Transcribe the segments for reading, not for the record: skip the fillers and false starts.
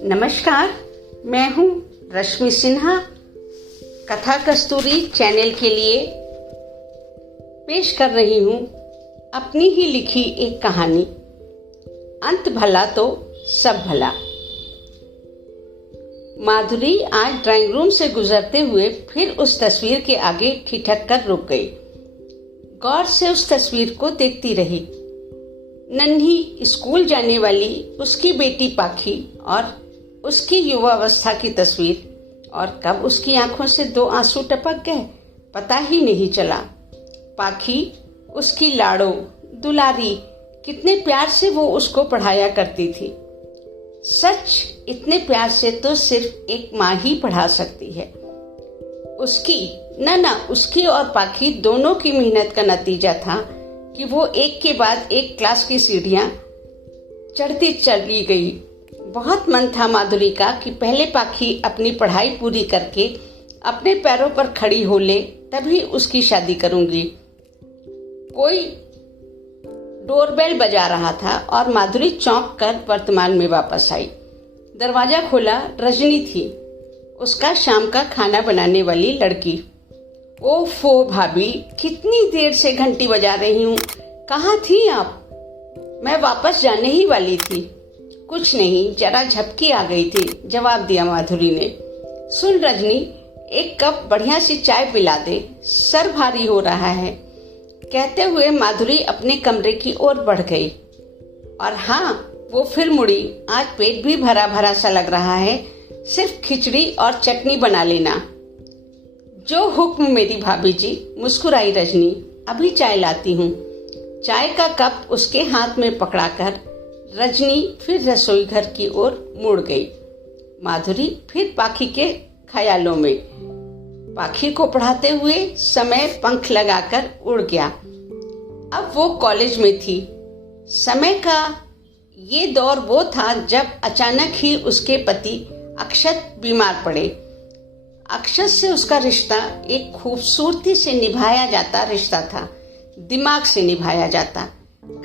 नमस्कार, मैं हूँ रश्मि सिन्हा। कथा कस्तूरी चैनल के लिए पेश कर रही हूँ अपनी ही लिखी एक कहानी, अंत भला तो सब भला। माधुरी आज ड्राइंग रूम से गुजरते हुए फिर उस तस्वीर के आगे ठिठक कर रुक गई। गौर से उस तस्वीर को देखती रही। नन्ही स्कूल जाने वाली उसकी बेटी पाखी और उसकी युवावस्था की तस्वीर, और कब उसकी आंखों से 2 आंसू टपक गए पता ही नहीं चला। पाखी उसकी लाड़ो दुलारी, कितने प्यार से वो उसको पढ़ाया करती थी। सच, इतने प्यार से तो सिर्फ एक माँ ही पढ़ा सकती है। उसकी और पाखी दोनों की मेहनत का नतीजा था कि वो एक के बाद एक क्लास की सीढ़ियां चढ़ती चली गई। बहुत मन था माधुरी का कि पहले पाखी अपनी पढ़ाई पूरी करके अपने पैरों पर खड़ी हो ले, तभी उसकी शादी करूंगी। कोई डोरबेल बजा रहा था और माधुरी चौंक कर वर्तमान में वापस आई। दरवाजा खोला, रजनी थी, उसका शाम का खाना बनाने वाली लड़की। ओफो भाभी, कितनी देर से घंटी बजा रही हूँ, कहाँ थी आप? मैं वापस जाने ही वाली थी। कुछ नहीं, जरा झपकी आ गई थी, जवाब दिया माधुरी ने। सुन रजनी, एक कप बढ़िया सी चाय पिला दे, सर भारी हो रहा है। कहते हुए माधुरी अपने कमरे की ओर बढ़ गई। और हाँ, वो फिर मुड़ी। आज पेट भी भरा भरा सा लग रहा है, सिर्फ खिचड़ी और चटनी बना लेना। जो हुक्म मेरी भाभी जी, मुस्कुराई रजनी। अभी चाय लाती हूँ। चाय का कप उसके हाथ में पकड़ाकर रजनी फिर रसोई घर की ओर मुड़ गई। माधुरी फिर पाखी के ख्यालों में। पाखी को पढ़ाते हुए समय पंख लगाकर उड़ गया। अब वो कॉलेज में थी। समय का ये दौर वो था जब अचानक ही उसके पति अक्षत बीमार पड़े। अक्षत से उसका रिश्ता एक खूबसूरती से निभाया जाता रिश्ता था, दिमाग से निभाया जाता।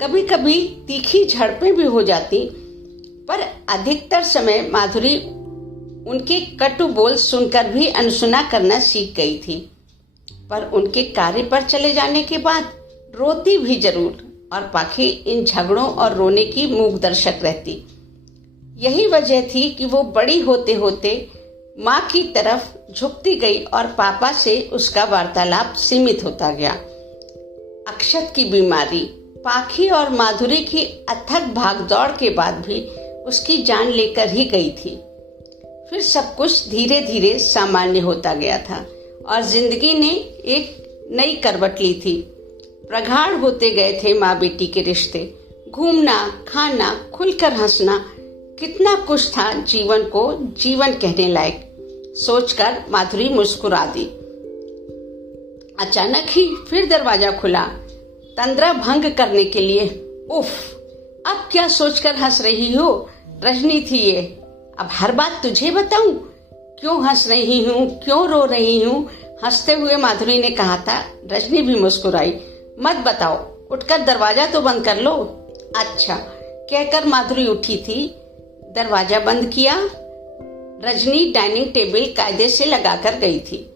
कभी कभी तीखी झड़पें भी हो जाती, पर अधिकतर समय माधुरी उनके कटु बोल सुनकर भी अनसुना करना सीख गई थी। पर उनके कार्य पर चले जाने के बाद रोती भी जरूर, और पाखी इन झगड़ों और रोने की मूक दर्शक रहती। यही वजह थी कि वो बड़ी होते होते माँ की तरफ झुकती गई और पापा से उसका वार्तालाप सीमित होता गया। अक्षत की बीमारी, पाखी और माधुरी की अथक भागदौड़ के बाद भी उसकी जान लेकर ही गई थी। फिर सब कुछ धीरे धीरे सामान्य होता गया था और जिंदगी ने एक नई करवट ली थी। प्रगाढ़ होते गए थे माँ बेटी के रिश्ते। घूमना, खाना, खुलकर हंसना, कितना कुछ था जीवन को जीवन कहने लायक। सोचकर माधुरी मुस्कुरा दी। अचानक ही फिर दरवाजा खुला, तंद्रा भंग करने के लिए। उफ, अब क्या सोचकर हंस रही हो? रजनी थी ये। अब हर बात तुझे बताऊं? क्यों हंस रही हूँ, क्यों रो रही हूँ? हंसते हुए माधुरी ने कहा था। रजनी भी मुस्कुराई। मत बताओ, उठकर दरवाजा तो बंद कर लो। अच्छा, कहकर माधुरी उठी थी, दरवाजा बंद किया। रजनी डाइनिंग टेबल कायदे से लगाकर गई थी।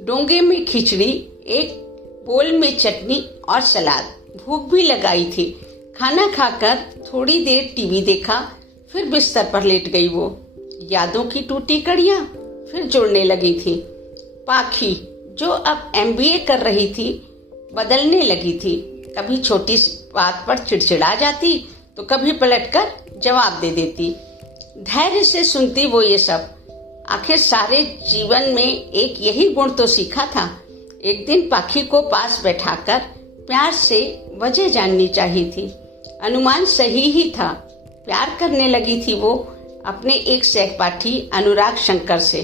डोंगे में खिचड़ी, एक बोल में चटनी और सलाद। भूख भी लगाई थी। खाना खाकर थोड़ी देर टीवी देखा, फिर बिस्तर पर लेट गई। वो यादों की टूटी कड़ियां फिर जुड़ने लगी थी। पाखी, जो अब MBA कर रही थी, बदलने लगी थी। कभी छोटी बात पर चिड़चिड़ा जाती तो कभी पलटकर जवाब दे देती। धैर्य से सुनती वो ये सब। आखिर सारे जीवन में एक यही गुण तो सीखा था। एक दिन पाखी को पास बैठाकर प्यार से वजह जाननी चाहिए थी। अनुमान सही ही था। प्यार करने लगी थी वो अपने एक सहपाठी अनुराग शंकर से।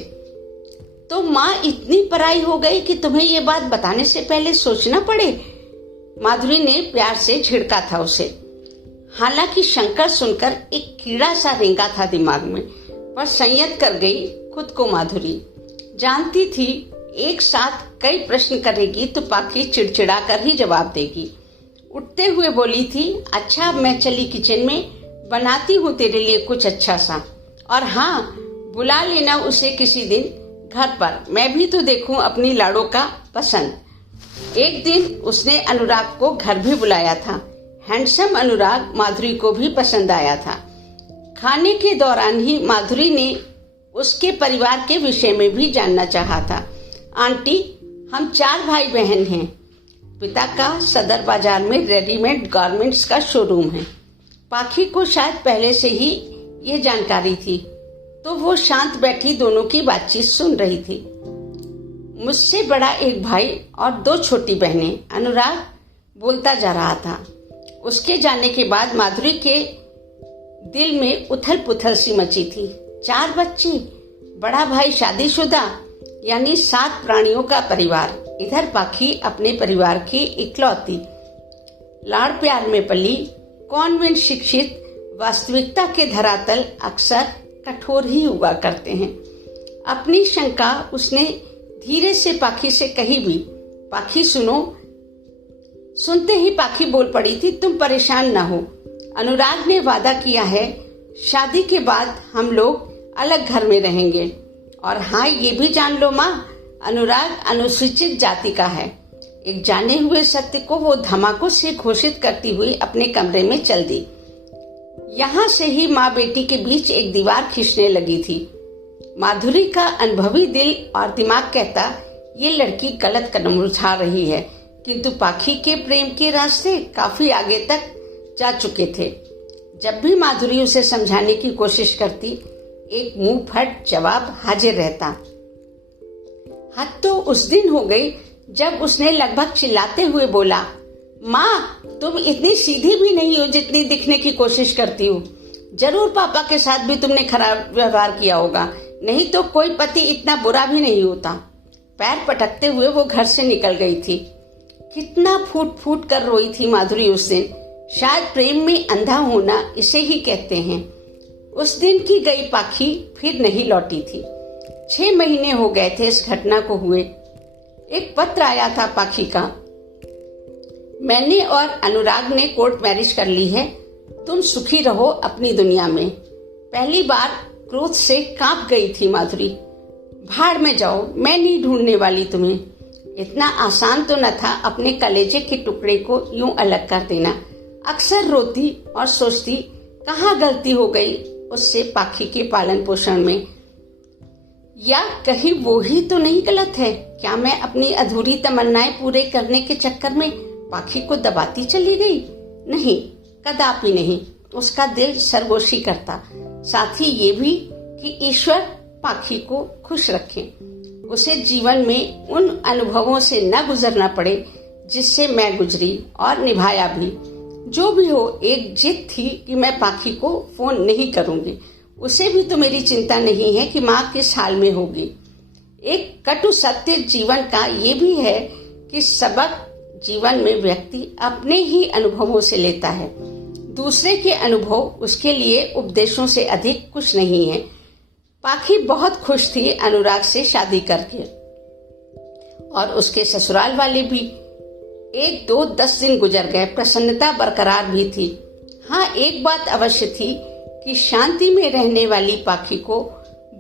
तो माँ इतनी पराई हो गई कि तुम्हें ये बात बताने से पहले सोचना पड़े? माधुरी ने प्यार से झिड़का था उसे। हालांकि शंकर सुनकर एक कीड़ा सा रेंगा था दिमाग में, पर संयत कर गई खुद को माधुरी। जानती थी एक साथ कई प्रश्न करेगी तो पाखी चिड़चिड़ा कर ही जवाब देगी। उठते हुए बोली थी, अच्छा अब मैं चली किचन में, बनाती हूँ तेरे लिए कुछ अच्छा सा। और हाँ, बुला लेना उसे किसी दिन घर पर, मैं भी तो देखूं अपनी लाड़ों का पसंद। एक दिन उसने अनुराग को घर भी बुलाया था। हैंडसम अनुराग माधुरी को भी पसंद आया था। खाने के दौरान ही माधुरी ने उसके परिवार के विषय में भी जानना चाहा था। आंटी, हम 4 भाई बहन हैं। पिता का सदर बाजार में रेडीमेड गारमेंट्स का शोरूम है। पाखी को शायद पहले से ही ये जानकारी थी, तो वो शांत बैठी दोनों की बातचीत सुन रही थी। मुझसे बड़ा एक भाई और 2 छोटी बहनें, अनुराग बोलता जा रहा था। उसके जाने के बाद माधुरी के दिल में उथल पुथल सी मची थी। 4 बच्चे, बड़ा भाई शादीशुदा, यानी 7 प्राणियों का परिवार। इधर पाखी अपने परिवार की इकलौती, लाड़ प्यार में पली, कॉन्वेंट शिक्षित। वास्तविकता के धरातल अक्सर कठोर ही हुआ करते हैं। अपनी शंका उसने धीरे से पाखी से कही भी। पाखी सुनो। सुनते ही पाखी बोल पड़ी थी, तुम परेशान ना हो। अनुराग ने वादा किया है, शादी के बाद हम लोग अलग घर में रहेंगे। और हाँ, ये भी जान लो माँ, अनुराग अनुसूचित जाति का है। एक जाने हुए सत्य को वो धमाकों से घोषित करती हुई अपने कमरे में चल दी। यहाँ से ही माँ बेटी के बीच एक दीवार खींचने लगी थी। माधुरी का अनुभवी दिल और दिमाग कहता, ये लड़की गलत कदम उठा रही है, किंतु पाखी के प्रेम के रास्ते काफी आगे तक जा चुके थे। जब भी माधुरी उसे समझाने की कोशिश करती, एक मुंह फट जवाब हाजिर रहता। हद तो उस दिन हो गई जब उसने लगभग चिल्लाते हुए बोला, माँ, तुम इतनी सीधी भी नहीं हो जितनी दिखने की कोशिश करती हो। जरूर पापा के साथ भी तुमने खराब व्यवहार किया होगा, नहीं तो कोई पति इतना बुरा भी नहीं होता। पैर पटकते हुए वो घर से निकल गई थी। कितना फूट फूट कर रोई थी माधुरी उस दिन। शायद प्रेम में अंधा होना इसे ही कहते हैं। उस दिन की गई पाखी फिर नहीं लौटी थी। 6 महीने हो गए थे इस घटना को हुए। एक पत्र आया था पाखी का, मैंने और अनुराग ने कोर्ट मैरिज कर ली है, तुम सुखी रहो अपनी दुनिया में। पहली बार क्रोध से कांप गई थी माधुरी। भाड़ में जाओ, मैं नहीं ढूंढने वाली तुम्हें। इतना आसान तो न था अपने कलेजे के टुकड़े को यूं अलग कर देना। अक्सर रोती और सोचती, कहाँ गलती हो गई उससे पाखी के पालन पोषण में, या कहीं वो ही तो नहीं गलत है। क्या मैं अपनी अधूरी तमन्नाएं पूरे करने के चक्कर में पाखी को दबाती चली गई? नहीं, कदापि नहीं। उसका दिल सरगोशी करता, साथ ही ये भी कि ईश्वर पाखी को खुश रखे, उसे जीवन में उन अनुभवों से न गुजरना पड़े जिससे मैं गुजरी और निभाया भी। जो भी हो, एक जिद थी कि मैं पाखी को फोन नहीं करूंगी। उसे भी तो मेरी चिंता नहीं है कि माँ किस हाल में होगी। एक कटु सत्य जीवन का ये भी है कि सबक जीवन में व्यक्ति अपने ही अनुभवों से लेता है। दूसरे के अनुभव उसके लिए उपदेशों से अधिक कुछ नहीं है। पाखी बहुत खुश थी अनुराग से शादी करके, और उसके ससुराल वाले भी। 1, 2, 10 दिन गुजर गए, प्रसन्नता बरकरार भी थी। हाँ, एक बात अवश्य थी कि शांति में रहने वाली पाखी को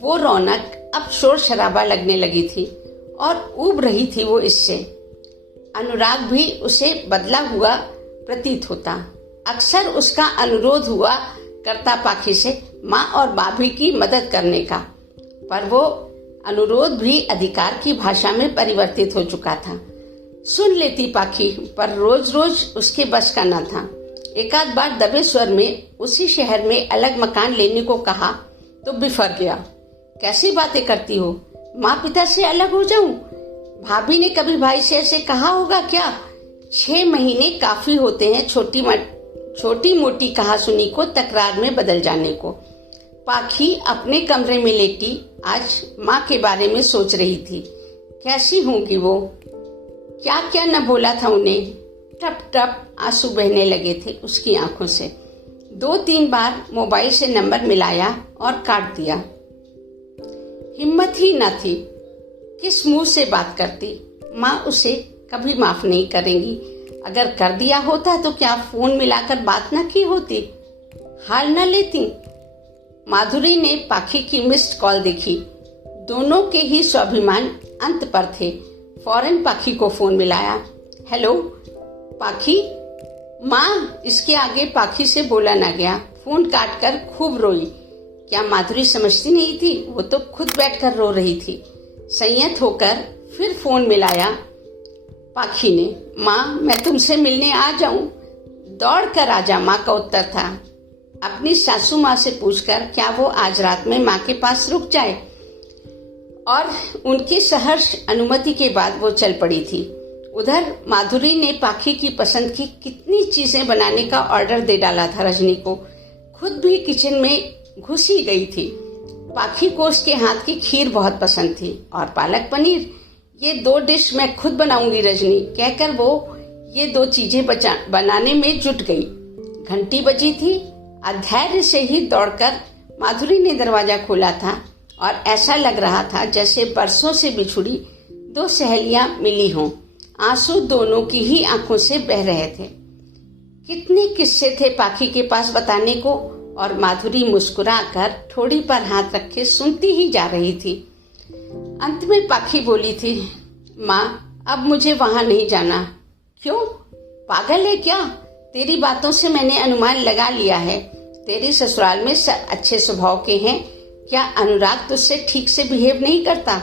वो रौनक अब शोर शराबा लगने लगी थी और ऊब रही थी वो इससे। अनुराग भी उसे बदला हुआ प्रतीत होता। अक्सर उसका अनुरोध हुआ करता पाखी से माँ और भाभी की मदद करने का, पर वो अनुरोध भी अधिकार की भाषा में परिवर्तित हो चुका था। सुन लेती पाखी, पर रोज रोज उसके बस का न था। एक आध बार दबे स्वर में उसी शहर में अलग मकान लेने को कहा तो बिफर गया। कैसी बातें करती हो, माँ पिता से अलग हो जाऊं? भाभी ने कभी भाई से ऐसे कहा होगा क्या? 6 महीने काफी होते हैं छोटी मोटी कहासुनी को तकरार में बदल जाने को। पाखी अपने कमरे में लेटी आज माँ के बारे में सोच रही थी। कैसी होंगी वो, क्या क्या न बोला था उन्हें। टप टप आंसू बहने लगे थे उसकी आंखों से। 2-3 बार मोबाइल से नंबर मिलाया और काट दिया। हिम्मत ही न थी, किस मुंह से बात करती। माँ उसे कभी माफ नहीं करेंगी। अगर कर दिया होता तो क्या फोन मिलाकर बात न की होती, हाल न लेती। माधुरी ने पाखी की मिस्ड कॉल देखी। दोनों के ही स्वाभिमान अंत पर थे। फौरन पाखी को फोन मिलाया। हेलो पाखी। माँ, इसके आगे पाखी से बोला न गया। फोन काटकर खूब रोई। क्या माधुरी समझती नहीं थी? वो तो खुद बैठकर रो रही थी। संयत होकर फिर फोन मिलाया पाखी ने। माँ, मैं तुमसे मिलने आ जाऊं? दौड़ कर आजा, माँ का उत्तर था। अपनी सासू माँ से पूछकर क्या वो आज रात में माँ के पास रुक जाए, और उनकी सहर्ष अनुमति के बाद वो चल पड़ी थी। उधर माधुरी ने पाखी की पसंद की कितनी चीजें बनाने का ऑर्डर दे डाला था रजनी को। खुद भी किचन में घुस ही गई थी। पाखी को उसके हाथ की खीर बहुत पसंद थी और पालक पनीर। ये 2 डिश मैं खुद बनाऊंगी रजनी, कहकर वो ये 2 चीजें बनाने में जुट गई। घंटी बजी थी। अधैर्य से ही दौड़कर माधुरी ने दरवाजा खोला था और ऐसा लग रहा था जैसे बरसों से बिछुड़ी 2 सहेलियां मिली हों। आंसू दोनों की ही आंखों से बह रहे थे। कितने किस्से थे पाखी के पास बताने को, और माधुरी मुस्कुराकर ठोड़ी पर हाथ रखे सुनती ही जा रही थी। अंत में पाखी बोली थी, माँ, अब मुझे वहां नहीं जाना। क्यों? पागल है क्या? तेरी बातों से मैंने अनुमान लगा लिया है। तेरे ससुराल में सब अच्छे स्वभाव के हैं। क्या अनुराग तुझसे ठीक से बिहेव नहीं करता?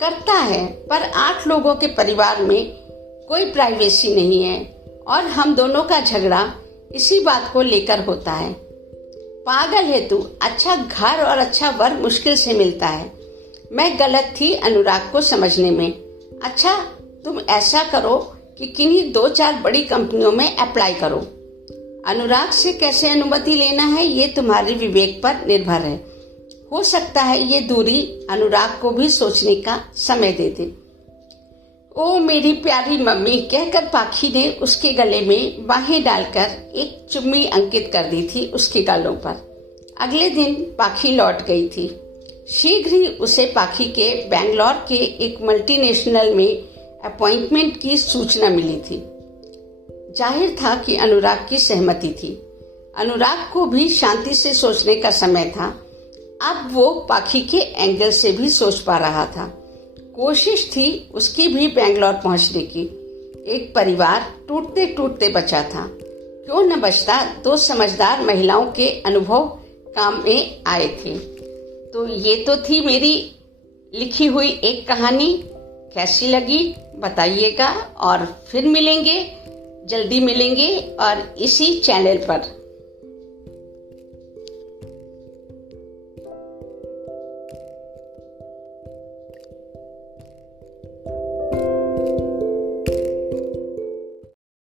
करता है, पर 8 लोगों के परिवार में कोई प्राइवेसी नहीं है, और हम दोनों का झगड़ा इसी बात को लेकर होता है। पागल है तू। अच्छा घर और अच्छा वर मुश्किल से मिलता है। मैं गलत थी अनुराग को समझने में। अच्छा, तुम ऐसा करो कि किन्हीं 2-4 बड़ी कंपनियों में अप्लाई करो। अनुराग से कैसे अनुमति लेना है ये तुम्हारे विवेक पर निर्भर है। हो सकता है ये दूरी अनुराग को भी सोचने का समय दे दे। ओ मेरी प्यारी मम्मी, कहकर पाखी ने उसके गले में बाहें डालकर एक चुम्मी अंकित कर दी थी उसके गालों पर। अगले दिन पाखी लौट गई थी। शीघ्र ही उसे पाखी के बेंगलोर के एक मल्टीनेशनल में अपॉइंटमेंट की सूचना मिली थी। जाहिर था कि अनुराग की सहमति थी। अनुराग को भी शांति से सोचने का समय था। अब वो पाखी के एंगल से भी सोच पा रहा था। कोशिश थी उसकी भी बेंगलोर पहुंचने की। एक परिवार टूटते टूटते बचा था। क्यों न बचता? 2 समझदार महिलाओं के अनुभव काम में आए थे। तो ये तो थी मेरी लिखी हुई एक कहानी। कैसी लगी बताइएगा, और फिर मिलेंगे, जल्दी मिलेंगे, और इसी चैनल पर।